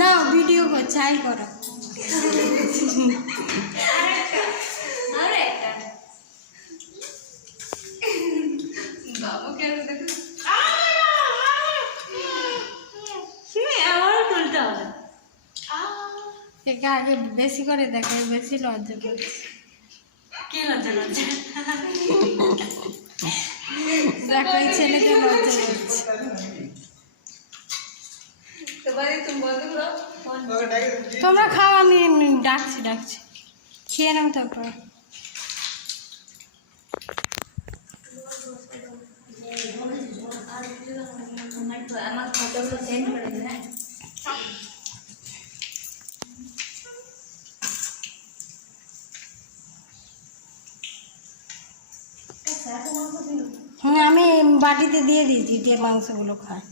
না ভিডিও করছে আই করো। একে আগে বেশি করে দেখে বেশি লজ্জা করছে? দেখো এই ছেলেকে লজ্জা করছে। তোমরা খাও, আমি ডাকছি ডাকছি। খেয়ে নাও তারপর। আমি বাটিতে দিয়ে দিয়েছি দিয়ে মাংসগুলো খায়।